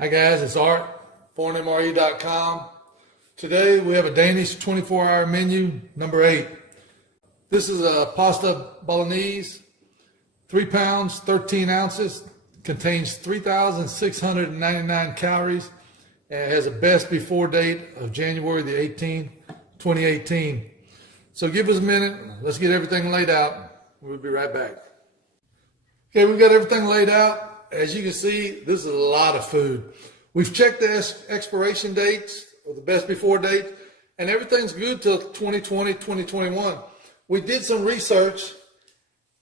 Hi guys, it's Art, ForeignMRE.com. Today we have a Danish 24-hour menu, number 8. This is a pasta bolognese, 3 pounds, 13 ounces, contains 3,699 calories, and it has a best before date of January the 18th, 2018. So give us a minute, let's get everything laid out. We'll be right back. Okay, we've got everything laid out. As you can see, this is a lot of food. We've checked the expiration dates, or the best before date, and everything's good till 2020, 2021. We did some research,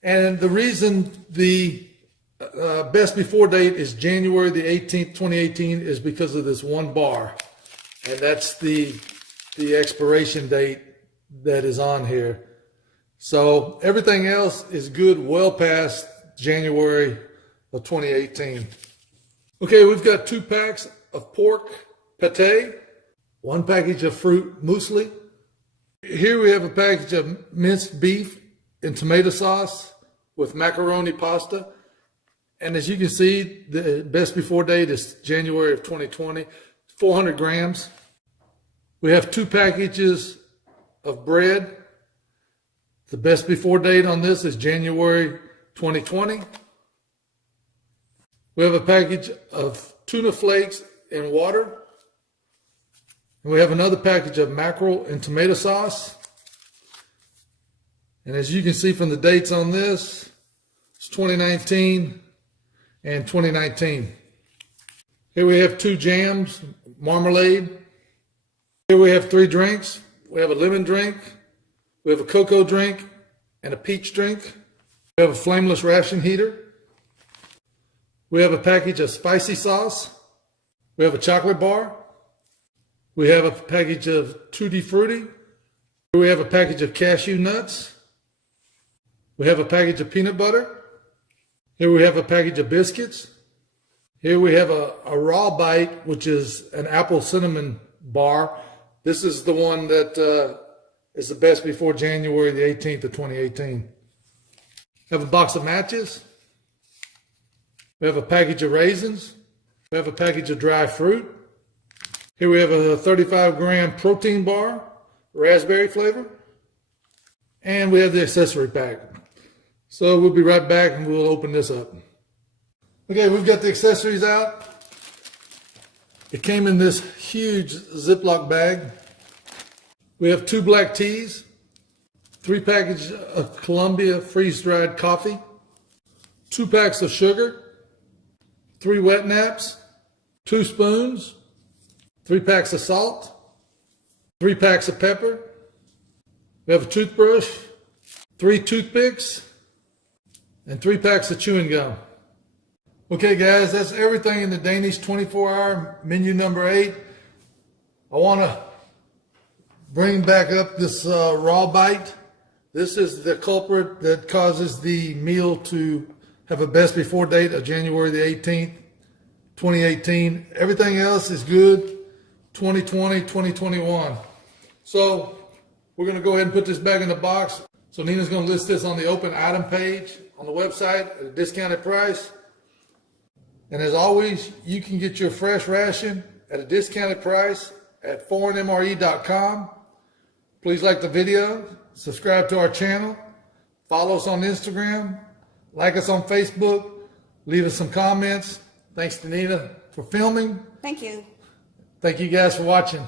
and the reason the best before date is January the 18th, 2018 is because of this one bar. And that's the expiration date that is on here. So everything else is good well past January of 2018. Okay, we've got 2 packs of pork pate, 1 package of fruit muesli. Here we have a package of minced beef and tomato sauce with macaroni pasta. And as you can see, the best before date is January of 2020, 400 grams. We have 2 packages of bread. The best before date on this is January 2020. We have a package of tuna flakes in water. And we have another package of mackerel and tomato sauce. And as you can see from the dates on this, it's 2019 and 2019. Here we have 2 jams, marmalade. Here we have 3 drinks. We have a lemon drink, we have a cocoa drink, and a peach drink. We have a flameless ration heater. We have a package of spicy sauce. We have a chocolate bar. We have a package of Tutti Frutti. We have a package of cashew nuts. We have a package of peanut butter. Here we have a package of biscuits. Here we have a raw bite, which is an apple cinnamon bar. This is the one that is the best before January the 18th of 2018. We have a box of matches. We have a package of raisins. We have a package of dry fruit. Here we have a 35-gram protein bar, raspberry flavor. And we have the accessory pack. So we'll be right back and we'll open this up. Okay, we've got the accessories out. It came in this huge Ziploc bag. We have 2 black teas, 3 packages of Columbia freeze-dried coffee, 2 packs of sugar, 3 wet naps, 2 spoons, 3 packs of salt, 3 packs of pepper. We have a toothbrush, 3 toothpicks, and 3 packs of chewing gum. Okay guys, that's everything in the Danish 24-hour menu number 8. I want to bring back up this raw bite. This is the culprit that causes the meal to have a best before date of January the 18th, 2018. Everything else is good, 2020, 2021. So we're going to go ahead and put this back in the box. So Nina's going to list this on the open item page on the website at a discounted price. And as always, you can get your fresh ration at a discounted price at ForeignMRE.com. Please like the video, subscribe to our channel, follow us on Instagram, like us on Facebook, leave us some comments. Thanks to Nina for filming. Thank you. Thank you guys for watching.